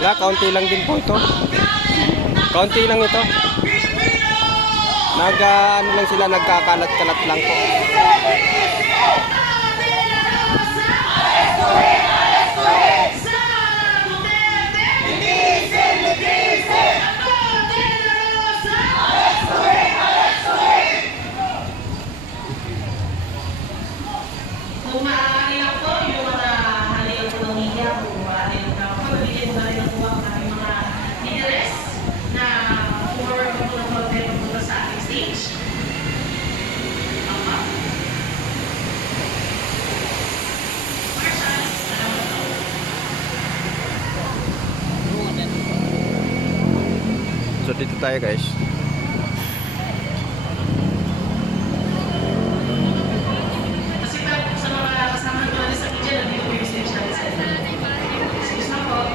Yeah, kaunti lang din po ito. Kaunti lang ito. Ano lang sila, nagkakalat-kalat lang po. Kung maaari lang po, yung mga halilang po ng media, kung maaari lang pagbigyan mo na rin ang buwak ng mga leaders na forward po ng content po sa ating stage. Marshall, salamat po. So dito tayo guys. Kasi sa mga kasama nyo sa media, nandito po yung stage natin sa inyo. Excuse na po.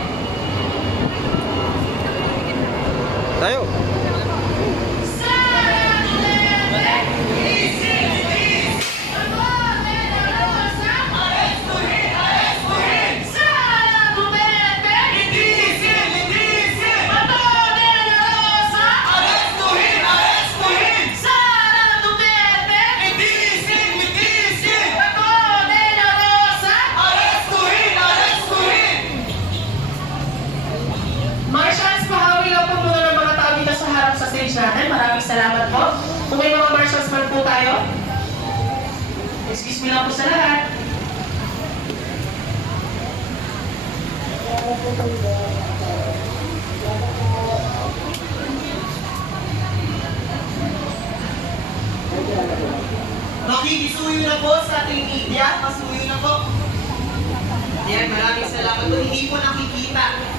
Tayo. Marshals, pahawi lang po muna ng mga tao dito sa harap sa stage natin. Maraming salamat po. Kung may mga marshals man po tayo, excuse me lang po sa lahat. Makikisuyo na po sa ating media. Pasuyo na po. Yan, maraming salamat po. Hindi po nakikita.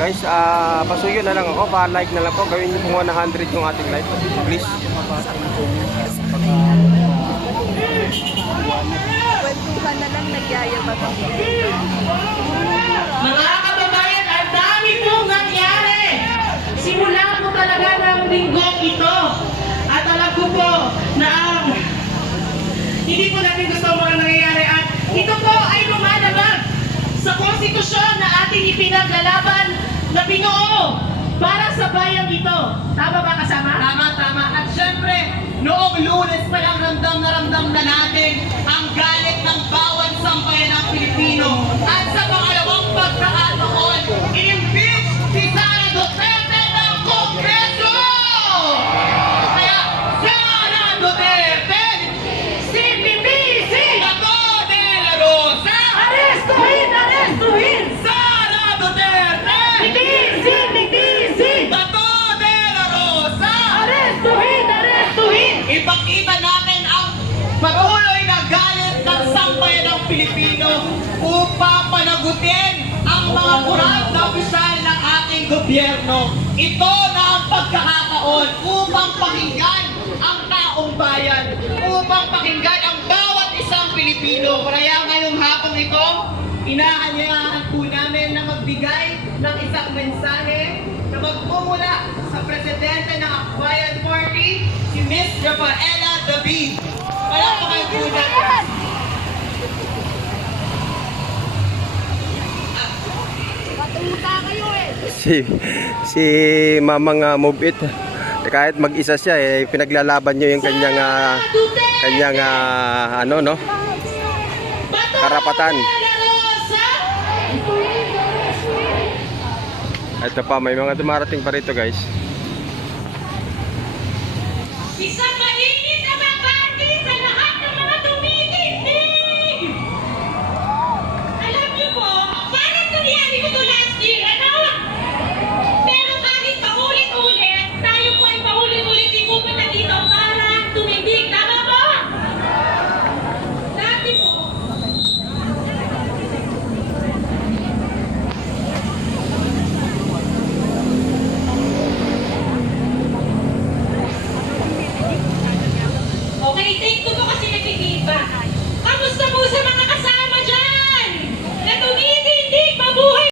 Guys, pasuyo na lang ako. Pa-like na lang po. Gawin niyo po 100 yung ating live. Please. Kwentuhan na lang nagyayabang ako. Mga kababayan, ang dami pong nangyari. Simula po talaga ng linggong ito. At alam ko po na hindi po natin gusto ang mga nangyayari. At ito po ay lumalabag sa konstitusyon na ating ipinaglalaban na binuo para sa bayan ito. Tama ba kasama? Tama, tama. At syempre, noong Lunes pa lang ramdam na natin ang galit ng bawat sambayan ng Pilipino. At sa pangalawang pagkakataon, i-impeach si Sara Duterte ng Kongreso! Kaya, Sara Duterte! CPPC! Bato de la Rosa! Arestuhin! Arestuhin! Sara Duterte! Bitin! Bitin! Bato de la Rosa! Arestuhin! Arestuhin! Ipakita natin ang patuloy na galit ng sambayan ng Pilipino upang panagutin ang mga kurap na opisyal ng ating gobyerno. Ito na ang pagkakataon upang pakinggan ang taong bayan, upang pakinggan ang bawat isang Pilipino. Kaya ngayong hapon ito, inaanyayahan po namin na magbigay ng isang mensahe na magmumula sa presidente ng Akbayan Party, si Miss Rafaela David. Palakpakan po natin. Matuta kayo eh. Si Mamang Move It. Kahit mag-isa siya pinaglalaban niyo yung kanyang ano no? Karapatan. Ito pa, may mga dumarating pa rito guys. Isang mainit na babati sa lahat ng mga tumitindig! Alam niyo po, parang nangyari ko to last year, ano? Pero kahit paulit-ulit, tayo po ay paulit-ulit di pupunta dito para tumindig. Tama ba? Dati po, okay, take ko to kasi